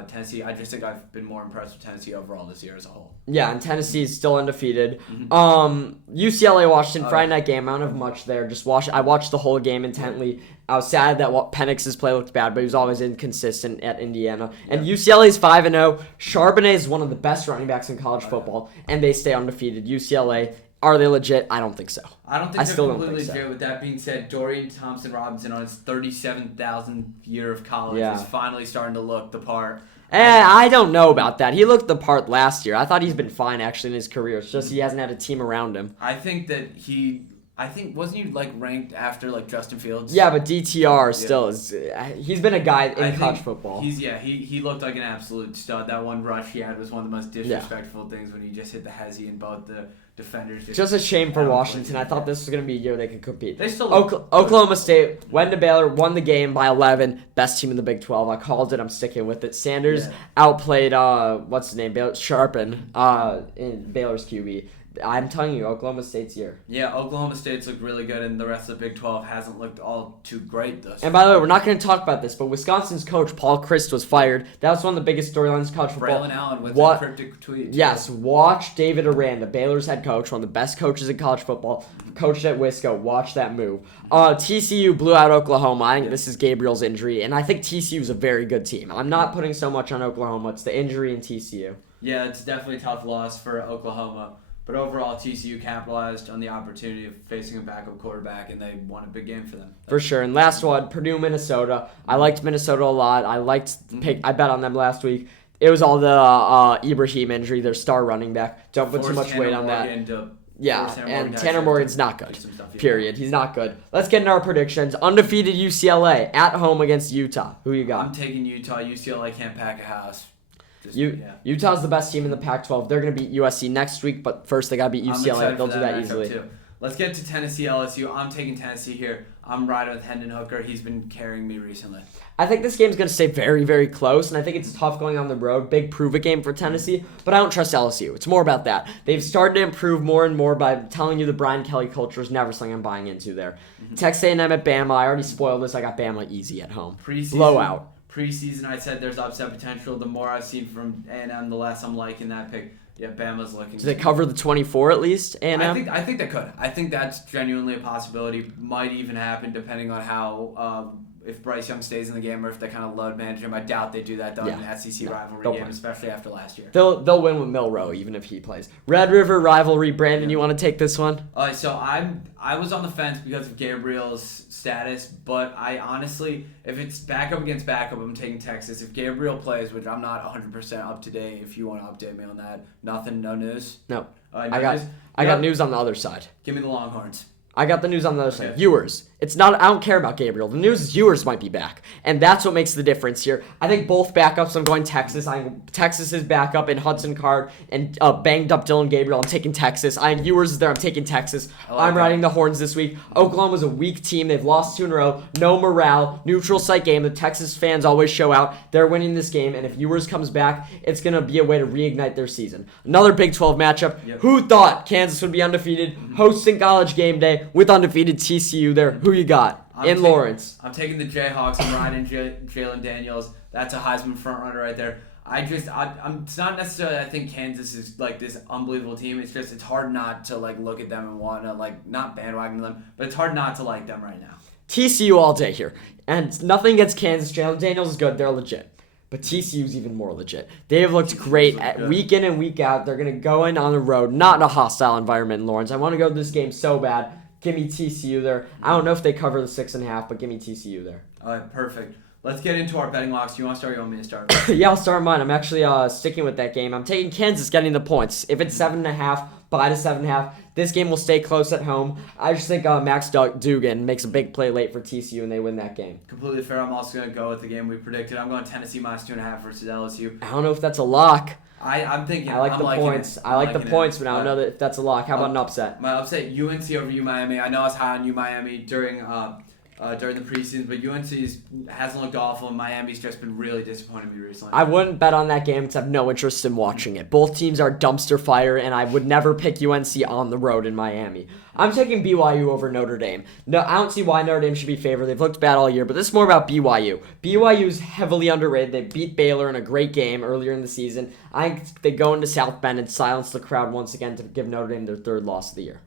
Tennessee. I just think I've been more impressed with Tennessee overall this year as a whole. Yeah, and Tennessee is still undefeated. UCLA Washington Friday night game. I don't have much there. I watched the whole game intently. I was sad that Penix's play looked bad, but he was always inconsistent at Indiana. And UCLA's 5-0. Charbonnet is one of the best running backs in college football, and they stay undefeated. UCLA. Are they legit? I don't think so. I don't think they're completely legit. With that being said, Dorian Thompson-Robinson on his 37,000th year of college is finally starting to look the part. I don't know about that. He looked the part last year. I thought he's been fine actually in his career. It's just he hasn't had a team around him. I think wasn't he ranked after Justin Fields? Yeah, but DTR still is. He's been a guy in college football. He looked like an absolute stud. That one rush he had was one of the most disrespectful things when he just hit the hezzy and both the defenders. Just a shame for Washington. I thought this was going to be a year they could compete. They still Oklahoma State went to Baylor, won the game by 11. Best team in the Big 12. I called it. I'm sticking with it. Sanders outplayed what's his name? Sharpen in Baylor's QB. I'm telling you, Oklahoma State's year. Yeah, Oklahoma State's looked really good, and the rest of the Big 12 hasn't looked all too great thus far. And by the way, we're not going to talk about this, but Wisconsin's coach, Paul Chryst, was fired. That was one of the biggest storylines in college football. Braylon Allen with a cryptic tweet. Yes, watch David Aranda, Baylor's head coach, one of the best coaches in college football, coached at Wisco. Watch that move. TCU blew out Oklahoma. I think this is Gabriel's injury, and I think TCU is a very good team. I'm not putting so much on Oklahoma. It's the injury in TCU. Yeah, it's definitely a tough loss for Oklahoma. But overall, TCU capitalized on the opportunity of facing a backup quarterback, and they won a big game for them. For sure. And last one, Purdue, Minnesota. I liked Minnesota a lot. I bet on them last week. It was all the Ibrahim injury, their star running back. Don't put too much weight on that. And Tanner Morgan's not good. Period. He's not good. Let's get into our predictions. Undefeated UCLA at home against Utah. Who you got? I'm taking Utah. UCLA can't pack a house. Utah's the best team in the Pac-12. They're going to beat USC next week, but first they got to beat UCLA. They'll do that easily. Too. Let's get to Tennessee LSU. I'm taking Tennessee here. I'm riding with Hendon Hooker. He's been carrying me recently. I think this game's going to stay very, very close, and I think it's tough going on the road. Big prove-it game for Tennessee, but I don't trust LSU. It's more about that. They've started to improve more and more by telling you the Brian Kelly culture is never something I'm buying into there. Texas A&M at Bama. I already spoiled this. I got Bama easy at home. Blowout. Preseason, I said there's upset potential. The more I've seen from A&M, the less I'm liking that pick. Yeah, Bama's looking. Do they cover the 24 at least, A&M? I think they could. I think that's genuinely a possibility. Might even happen depending on how if Bryce Young stays in the game or if they kind of load manage him. I doubt they do that though in an SEC rivalry game, especially after last year. They'll win with Milroe even if he plays. Red River rivalry. Brandon, you want to take this one? So I was on the fence because of Gabriel's status, but I honestly, if it's backup against backup, I'm taking Texas. If Gabriel plays, which I'm not 100% up to date, if you want to update me on that, nothing, no news. No, I got news on the other side. Give me the Longhorns. I got the news on the other side. Ewers. It's not. I don't care about Gabriel. The news is Ewers might be back, and that's what makes the difference here. I think both backups. I'm going Texas. Texas is backup in Hudson Card and banged up Dylan Gabriel. I'm taking Texas. Ewers is there. I'm taking Texas. I'm riding the Horns this week. Oklahoma's a weak team. They've lost 2 in a row. No morale. Neutral site game. The Texas fans always show out. They're winning this game, and if Ewers comes back, it's gonna be a way to reignite their season. Another Big 12 matchup. Who thought Kansas would be undefeated, hosting College Game Day with undefeated TCU there? Who you got? Lawrence. I'm taking the Jayhawks. I'm riding Jalen Daniels. That's a Heisman frontrunner right there. It's not necessarily I think Kansas is like this unbelievable team. It's just it's hard not to like look at them and want to like not bandwagon them, but it's hard not to like them right now. TCU all day here, and nothing against Kansas. Jalen Daniels is good. They're legit. But TCU's even more legit. They have looked great week in and week out. They're going to go in on the road, not in a hostile environment in Lawrence. I want to go to this game so bad. Give me TCU there. I don't know if they cover the 6.5, but give me TCU there. All right, perfect. Let's get into our betting locks. Do you want to start or you want me to start? Yeah, I'll start mine. I'm actually sticking with that game. I'm taking Kansas getting the points. If it's 7.5, buy to 7.5. This game will stay close at home. I just think Max Duggan makes a big play late for TCU and they win that game. Completely fair. I'm also going to go with the game we predicted. I'm going Tennessee minus 2.5 versus LSU. I don't know if that's a lock. I'm thinking. I like the points. I like the points, but I don't know if that's a lock. How about an upset? My upset, UNC over UMiami. I know I was high on UMiami during the preseason, but UNC hasn't looked awful, and Miami's just been really disappointing me recently. I wouldn't bet on that game because I have no interest in watching it. Both teams are dumpster fire, and I would never pick UNC on the road in Miami. I'm taking BYU over Notre Dame. No, I don't see why Notre Dame should be favored. They've looked bad all year, but this is more about BYU. BYU is heavily underrated. They beat Baylor in a great game earlier in the season. I think they go into South Bend and silence the crowd once again to give Notre Dame their 3rd loss of the year.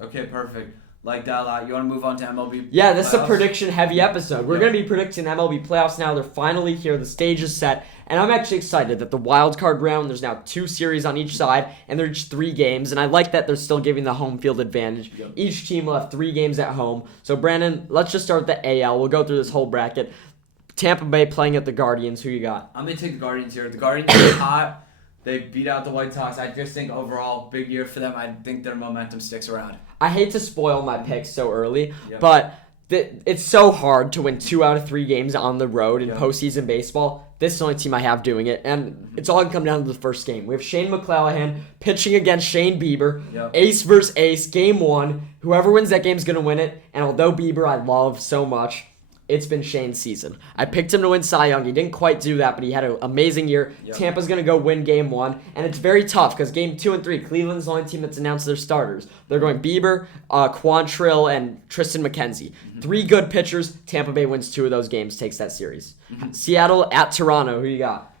Okay, perfect. Like that a lot. You want to move on to MLB? Yeah, this is a prediction-heavy episode. We're going to be predicting the MLB playoffs now. They're finally here. The stage is set. And I'm actually excited that the wild card round, there's now 2 series on each side, and there's 3 games. And I like that they're still giving the home field advantage. Yep. Each team will have 3 games at home. So, Brandon, let's just start with the AL. We'll go through this whole bracket. Tampa Bay playing at the Guardians. Who you got? I'm going to take the Guardians here. The Guardians are hot. They beat out the White Sox. I just think overall, big year for them. I think their momentum sticks around. I hate to spoil my picks so early, but it's so hard to win 2 out of 3 games on the road in postseason baseball. This is the only team I have doing it, and it's all going to come down to the first game. We have Shane McClanahan pitching against Shane Bieber, ace versus ace, game 1. Whoever wins that game is going to win it, and although Bieber I love so much, it's been Shane's season. I picked him to win Cy Young. He didn't quite do that, but he had an amazing year. Tampa's going to go win game 1, and it's very tough because game 2 and 3, Cleveland's the only team that's announced their starters. They're going Bieber, Quantrill, and Tristan McKenzie. 3 good pitchers. Tampa Bay wins 2 of those games, takes that series. Seattle at Toronto. Who you got?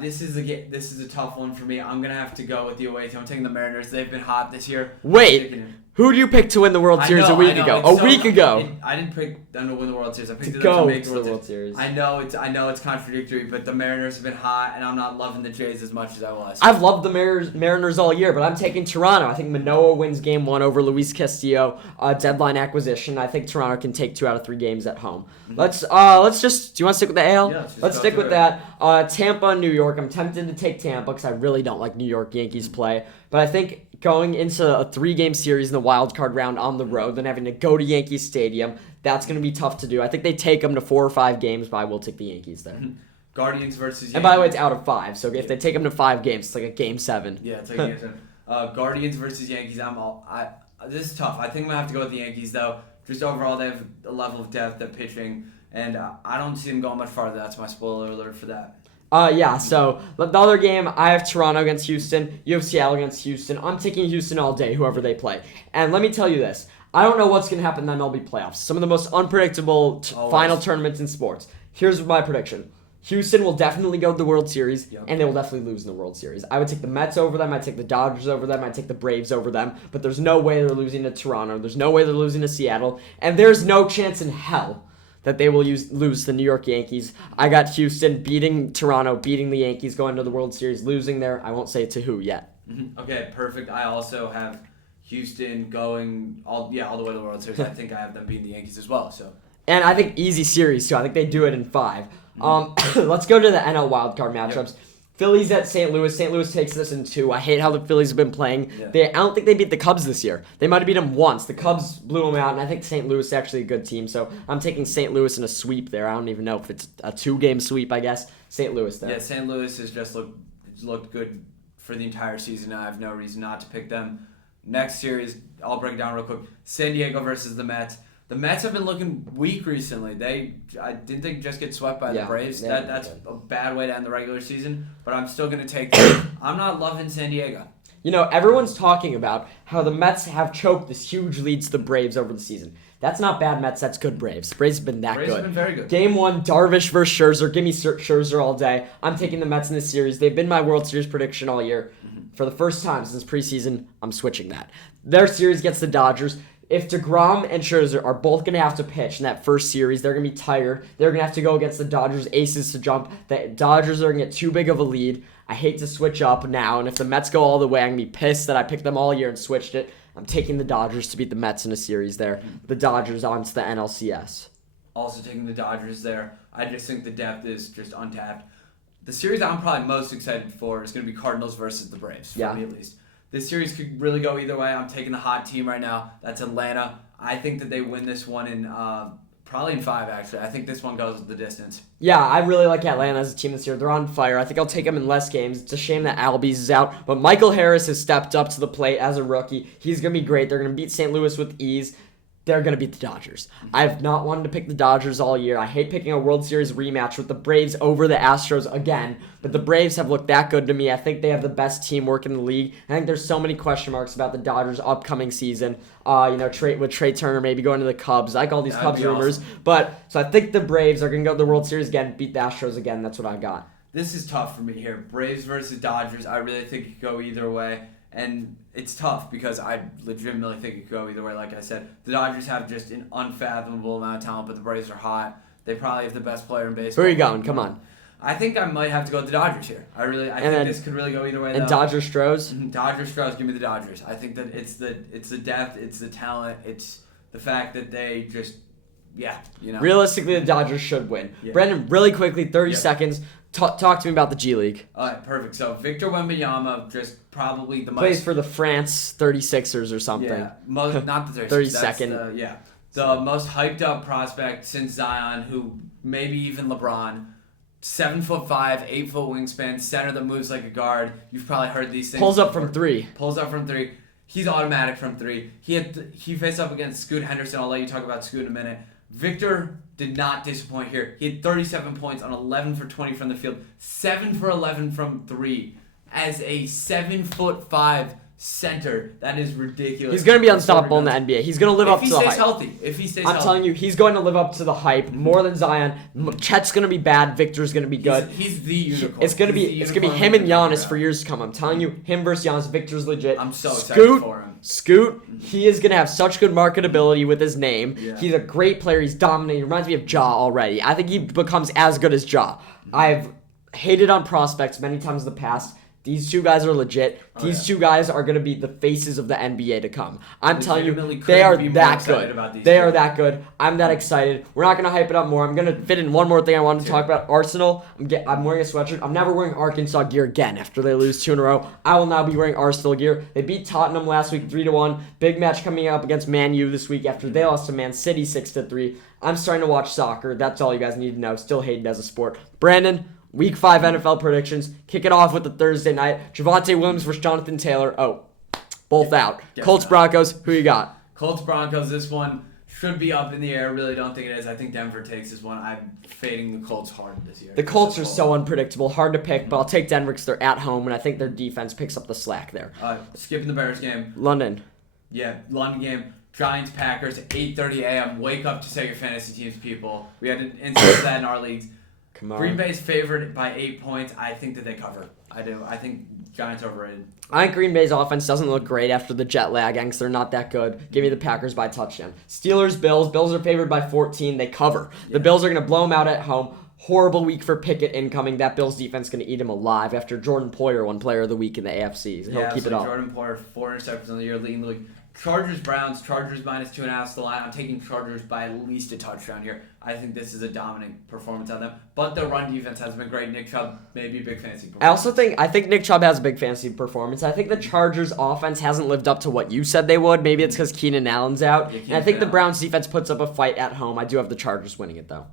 This is a tough one for me. I'm going to have to go with the away team. I'm taking the Mariners. They've been hot this year. Wait. Who do you pick to win the World Series a week ago? A week ago. I didn't pick them to win the World Series. I picked them to make the World Series. I know it's contradictory, but the Mariners have been hot, and I'm not loving the Jays as much as I was. I've loved the Mariners all year, but I'm taking Toronto. I think Manoah wins game 1 over Luis Castillo. Deadline acquisition. I think Toronto can take 2 out of 3 games at home. Let's just. Do you want to stick with the AL? Yeah, let's stick with that. Tampa, New York. I'm tempted to take Tampa because I really don't like New York Yankees play, but I think going into a 3-game series in the wild card round on the road, then having to go to Yankee Stadium, that's going to be tough to do. I think they take them to 4 or 5 games, but I will take the Yankees there. Guardians versus Yankees. And by the way, it's out of 5, so if they take them to 5 games, it's like a game 7. Yeah, it's like a game 7. Guardians versus Yankees. This is tough. I think I'm going to have to go with the Yankees, though. Just overall, they have a level of depth at pitching, and I don't see them going much farther. That's my spoiler alert for that. So the other game, I have Toronto against Houston. You have Seattle against Houston. I'm taking Houston all day, whoever they play. And let me tell you this. I don't know what's going to happen in the MLB playoffs. Some of the most unpredictable final tournaments in sports. Here's my prediction. Houston will definitely go to the World Series, and they will definitely lose in the World Series. I would take the Mets over them. I'd take the Dodgers over them. I'd take the Braves over them. But there's no way they're losing to Toronto. There's no way they're losing to Seattle. And there's no chance in hell that they will lose the New York Yankees. I got Houston beating Toronto, beating the Yankees, going to the World Series, losing there. I won't say to who yet. Mm-hmm. Okay, perfect. I also have Houston going all the way to the World Series. I think I have them beating the Yankees as well. And I think easy series, too. I think they do it in 5. Let's go to the NL wildcard matchups. Yep. Phillies at St. Louis. St. Louis takes this in 2. I hate how the Phillies have been playing. Yeah. I don't think they beat the Cubs this year. They might have beat them once. The Cubs blew them out, and I think St. Louis is actually a good team. So I'm taking St. Louis in a sweep there. I don't even know if it's a 2-game sweep, I guess. St. Louis there. Yeah, St. Louis has just looked good for the entire season. I have no reason not to pick them. Next series, I'll break it down real quick. San Diego versus the Mets. The Mets have been looking weak recently. Didn't they just get swept by the Braves? That's a bad way to end the regular season, but I'm still going to take them. I'm not loving San Diego. Everyone's talking about how the Mets have choked this huge lead to the Braves over the season. That's not bad Mets, that's good Braves. Braves have been that good. Braves have been very good. Game 1, Darvish versus Scherzer. Give me Scherzer all day. I'm taking the Mets in this series. They've been my World Series prediction all year. For the first time since preseason, I'm switching that. Their series gets the Dodgers. If DeGrom and Scherzer are both going to have to pitch in that first series, they're going to be tired. They're going to have to go against the Dodgers' aces to jump. The Dodgers are going to get too big of a lead. I hate to switch up now, and if the Mets go all the way, I'm going to be pissed that I picked them all year and switched it. I'm taking the Dodgers to beat the Mets in a series there. The Dodgers onto the NLCS. Also taking the Dodgers there. I just think the depth is just untapped. The series I'm probably most excited for is going to be Cardinals versus the Braves, for me at least. This series could really go either way. I'm taking the hot team right now. That's Atlanta. I think that they win this one in probably in 5, actually. I think this one goes the distance. Yeah, I really like Atlanta as a team this year. They're on fire. I think I'll take them in less games. It's a shame that Albies is out. But Michael Harris has stepped up to the plate as a rookie. He's going to be great. They're going to beat St. Louis with ease. They're going to beat the Dodgers. I've not wanted to pick the Dodgers all year. I hate picking a World Series rematch with the Braves over the Astros again, but the Braves have looked that good to me. I think they have the best teamwork in the league. I think there's so many question marks about the Dodgers' upcoming season. With Trey Turner maybe going to the Cubs. I like all these Cubs rumors. Awesome. So I think the Braves are going to go to the World Series again, beat the Astros again. That's what I got. This is tough for me here. Braves versus Dodgers. I really think it could go either way. And it's tough because I legitimately think it could go either way. Like I said, the Dodgers have just an unfathomable amount of talent, but the Braves are hot. They probably have the best player in baseball. Where are you going? Come on. I think I might have to go with the Dodgers here. I think this could really go either way. And Dodgers Stros? Dodgers Stros, give me the Dodgers. I think that it's the depth, it's the talent, it's the fact that they just, Realistically, the Dodgers should win. Yeah. Brandon, really quickly, 30 seconds. Talk to me about the G League. All right, perfect. So Victor Wembanyama, just probably the most... Plays for the France 36ers or something. Yeah, not the 32nd. The most hyped up prospect since Zion, who maybe even LeBron. 7'5", 8-foot wingspan, center that moves like a guard. You've probably heard these things. Pulls up from 3. He's automatic from 3. He faced up against Scoot Henderson. I'll let you talk about Scoot in a minute. Victor did not disappoint here. He had 37 points on 11 for 20 from the field, 7 for 11 from 3. As a 7'5" center, that is ridiculous. He's going to be unstoppable in the NBA. He's going to live up to the hype. If he stays healthy. I'm telling you, he's going to live up to the hype more than Zion. Chet's going to be bad. Victor's going to be good. He's the unicorn. It's going to be him and Giannis for years to come. I'm telling you, him versus Giannis. Victor's legit. I'm so excited for him. Scoot, he is going to have such good marketability with his name. Yeah. He's a great player. He's dominating. He reminds me of Ja already. I think he becomes as good as Ja. I've hated on prospects many times in the past. These two guys are legit. These two guys are going to be the faces of the NBA to come. I'm telling you, they are that good. They are that good. I'm that excited. We're not going to hype it up more. I'm going to fit in one more thing I wanted to talk about. Arsenal. I'm wearing a sweatshirt. I'm never wearing Arkansas gear again after they lose 2 in a row. I will now be wearing Arsenal gear. They beat Tottenham last week 3-1. Big match coming up against Man U this week after they lost to Man City 6-3. I'm starting to watch soccer. That's all you guys need to know. Still hate it as a sport. Brandon, Week 5 NFL predictions. Kick it off with the Thursday night. Javonte Williams versus Jonathan Taylor. Oh, Both out. Guess Colts, not. Broncos, who you got? Colts, Broncos, this one should be up in the air. Really don't think it is. I think Denver takes this one. I'm fading the Colts hard this year. The Colts are so unpredictable, hard to pick, but I'll take Denver because they're at home, and I think their defense picks up the slack there. Skipping the Bears game. London. Yeah, London game. Giants, Packers, 8:30 a.m. Wake up to say your fantasy teams, people. We had an instance of that in our leagues. Come on. Green Bay's favored by 8 points. I think that they cover. I do. I think Giants overrated. I think Green Bay's offense doesn't look great after the jet lag, and they're not that good. Give me the Packers by touchdown. Steelers, Bills. Bills are favored by 14. They cover. The Bills are going to blow them out at home. Horrible week for Pickett incoming. That Bills defense is going to eat him alive after Jordan Poyer won Player of the Week in the AFC. He'll keep it up. Jordan Poyer, 4 interceptions on the year, leading the league. Chargers, Browns. Chargers minus 2.5 is the line. I'm taking Chargers by at least a touchdown here. I think this is a dominant performance on them. But the run defense has been great. Nick Chubb, maybe a big fantasy performance. I think Nick Chubb has a big fantasy performance. I think the Chargers offense hasn't lived up to what you said they would. Maybe it's because Keenan Allen's out. Yeah, and I think the Browns defense puts up a fight at home. I do have the Chargers winning it, though.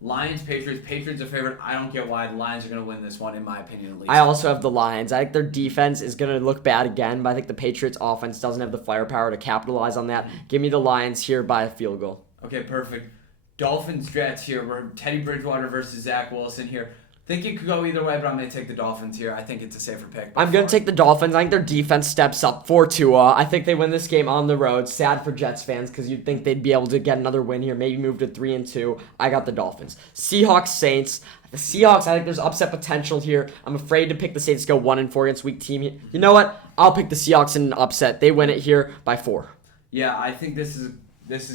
Lions, Patriots. Patriots are favored. I don't get why the Lions are going to win this one, in my opinion, at least. I also have the Lions. I think their defense is going to look bad again, but I think the Patriots offense doesn't have the firepower to capitalize on that. Give me the Lions here by a field goal. Okay, perfect. Dolphins, Jets here. We're Teddy Bridgewater versus Zach Wilson here. Think it could go either way, but I'm going to take the Dolphins here. I think it's a safer pick. I'm going to take the Dolphins. I think their defense steps up for Tua. I think they win this game on the road. Sad for Jets fans because you'd think they'd be able to get another win here, maybe move to 3-2. I got the Dolphins. Seahawks, Saints. The Seahawks, I think there's upset potential here. I'm afraid to pick the Saints to go 1-4 against weak team. You know what? I'll pick the Seahawks in an upset. They win it here by 4. Yeah, I think this is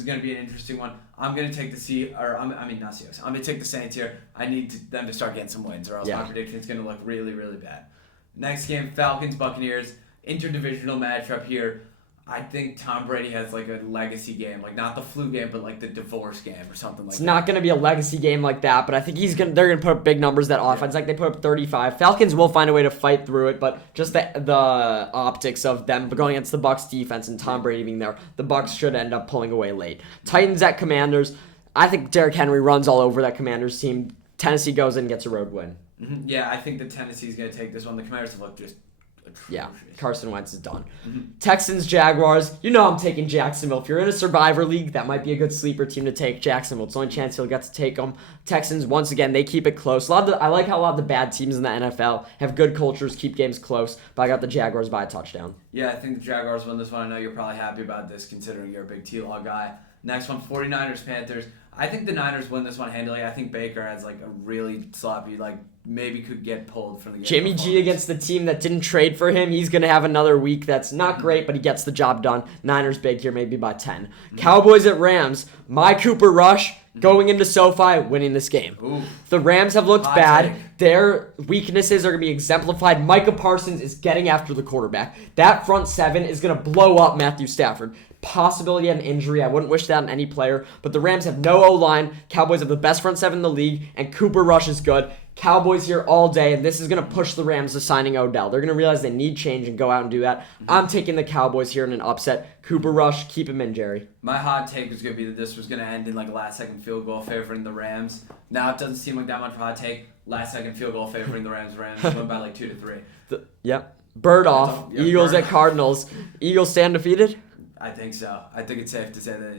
going to be an interesting one. I'm going to take not Seahawks. I'm going to take the Saints here. I need them to start getting some wins, or else my prediction is going to look really, really bad. Next game, Falcons, Buccaneers, interdivisional matchup here. I think Tom Brady has like a legacy game, like not the flu game, but like the divorce game or something like that. It's not going to be a legacy game like that, but I think they're going to put up big numbers, that offense. Like they put up 35. Falcons will find a way to fight through it, but just the optics of them going against the Bucs defense and Tom Brady being there, the Bucs should end up pulling away late. Titans at Commanders. I think Derrick Henry runs all over that Commanders team. Tennessee goes in and gets a road win. Mm-hmm. Yeah, I think that Tennessee's going to take this one. The Commanders have looked just atrocious. Yeah, Carson Wentz is done. Mm-hmm. Texans, Jaguars. You know I'm taking Jacksonville. If you're in a Survivor League, that might be a good sleeper team to take. Jacksonville. It's the only chance you'll get to take them. Texans, once again, they keep it close. I like how a lot of the bad teams in the NFL have good cultures, keep games close, but I got the Jaguars by a touchdown. Yeah, I think the Jaguars win this one. I know you're probably happy about this considering you're a big T-Law guy. Next one, 49ers, Panthers. I think the Niners win this one handily. I think Baker has like a really sloppy, maybe could get pulled from the game. Jimmy G against the team that didn't trade for him. He's going to have another week that's not great, but he gets the job done. Niners big here, maybe by 10. Mm-hmm. Cowboys at Rams. My Cooper Rush going into SoFi, winning this game. Ooh. The Rams have looked bad. Their weaknesses are going to be exemplified. Micah Parsons is getting after the quarterback. That front seven is going to blow up Matthew Stafford. Possibility of an injury. I wouldn't wish that on any player. But the Rams have no O-line. Cowboys have the best front seven in the league. And Cooper Rush is good. Cowboys here all day. And this is going to push the Rams to signing Odell. They're going to realize they need change and go out and do that. I'm taking the Cowboys here in an upset. Cooper Rush, keep him in, Jerry. My hot take was going to be that this was going to end in like a last-second field goal favoring the Rams. Now it doesn't seem like that much of a hot take. Last-second field goal favoring the Rams. Rams win by like 2-3. Yep. Bird off. Eagles at Cardinals. Eagles stay undefeated? I think so. I think it's safe to say that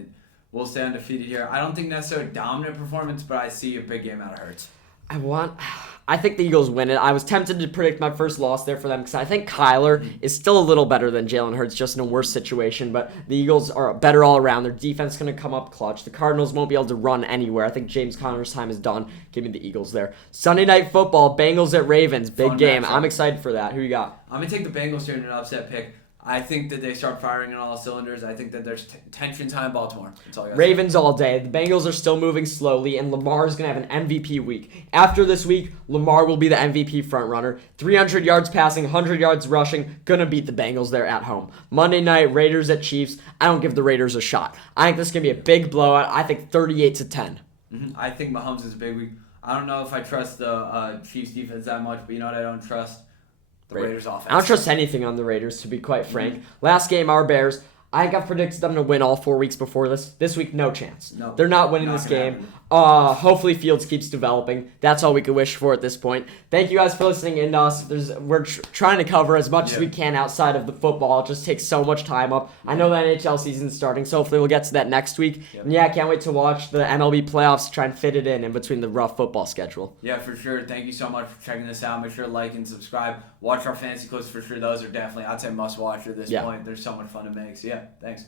we'll stay undefeated here. I don't think necessarily dominant performance, but I see a big game out of Hurts. I think the Eagles win it. I was tempted to predict my first loss there for them because I think Kyler is still a little better than Jalen Hurts, just in a worse situation. But the Eagles are better all around. Their defense is going to come up clutch. The Cardinals won't be able to run anywhere. I think James Conner's time is done. Give me the Eagles there. Sunday Night Football, Bengals at Ravens. Big game. I'm excited for that. Who you got? I'm going to take the Bengals here in an upset pick. I think that they start firing on all cylinders. I think that there's tension time in Baltimore. That's all I got. Ravens all day. The Bengals are still moving slowly, and Lamar is going to have an MVP week. After this week, Lamar will be the MVP frontrunner. 300 yards passing, 100 yards rushing. Going to beat the Bengals there at home. Monday night, Raiders at Chiefs. I don't give the Raiders a shot. I think this is going to be a big blowout. I think 38-10. Mm-hmm. I think Mahomes is a big week. I don't know if I trust the Chiefs defense that much, but you know what I don't trust? The Raiders offense. I don't trust anything on the Raiders, to be quite frank. Last game, our Bears. I think I've predicted them to win all 4 weeks before this. This week, no chance. No, they're not winning this game. Hopefully Fields keeps developing. That's all we can wish for at this point. Thank you guys for listening in to us. We're trying to cover as much as we can outside of the football. It just takes so much time up. I know the NHL season's starting, so hopefully we'll get to that next week. Yep. And I can't wait to watch the MLB playoffs, try and fit it in between the rough football schedule. Yeah, for sure. Thank you so much for checking this out. Make sure to like and subscribe. Watch our fantasy clips for sure. Those are definitely, I'd say, must watch at this point. There's so much fun to make. So yeah, thanks.